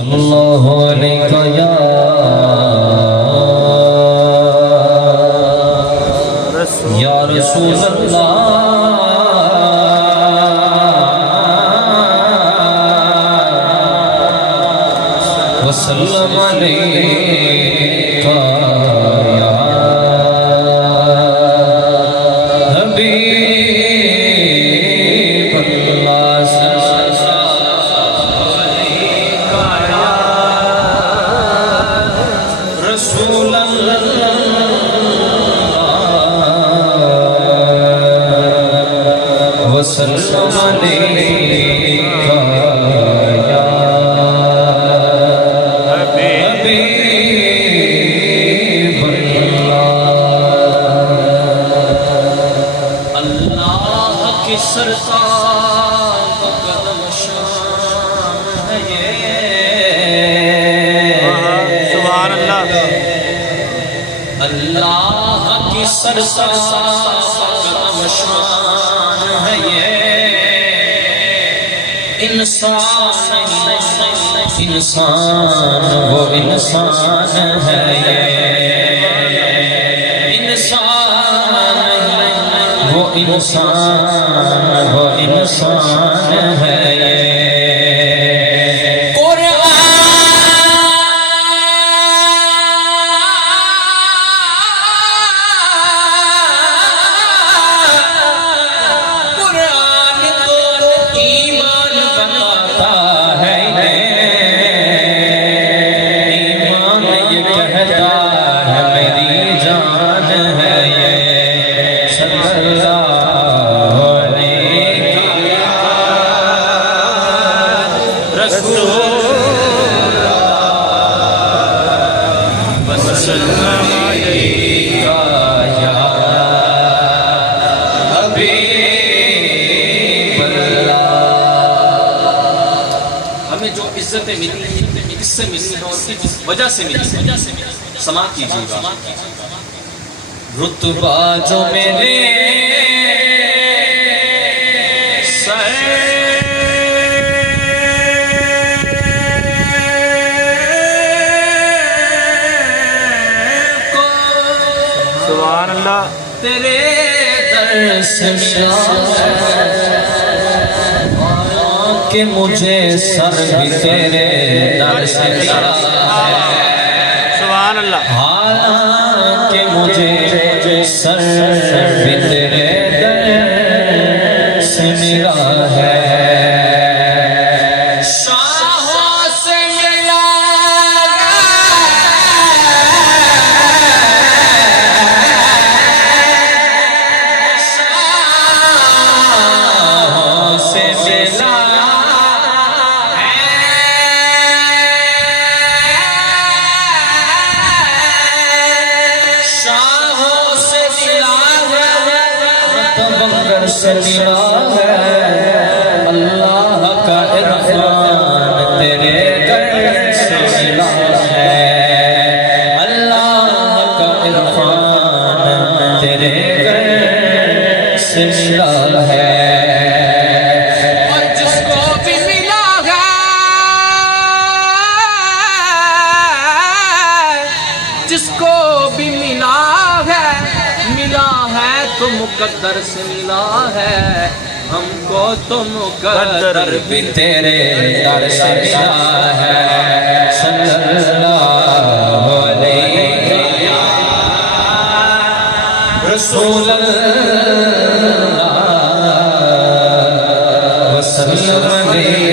अल्लाहु अलैका या रसूल अल्लाह वसल्लम अलैका या हबीब अल्लाह रसूल अल्लाह वसल्लम अलैका या हबीब अल्लाह। अल्लाह की सरकार का कदम शान है ये। सुभान अल्लाह। अल्लाह की सरकार कदम शान है ये। इंसान वो इंसान है ये। इंसान वो इंसान है ये। हमें जो इज्जतें मिली किससे मिली है और किस वजह से मिली, समाप्त कीजिएगा। रुतबा जो मेरे सुभान अल्लाह। तेरे दर से मिला कि मुझे सर भी तेरे दर से मिला है। सुभान अल्लाह। हालांकि मुझे सर भी तेरे दर से मिला है। शाहों से मिला से मिला से मिला है। अल्लाह का इरफान तेरे दर से मिला है। अल्लाह का इरफान तेरे दर से मिला है। और जिसको भी मिला है, जिसको भी मिला है तो मुकद्दर से मिला है। हमको तो मुकद्दर भी तेरे दर से मिला है। सल्लल्लाहु अलैहि रसूल अल्लाह वसल्लम अलैहि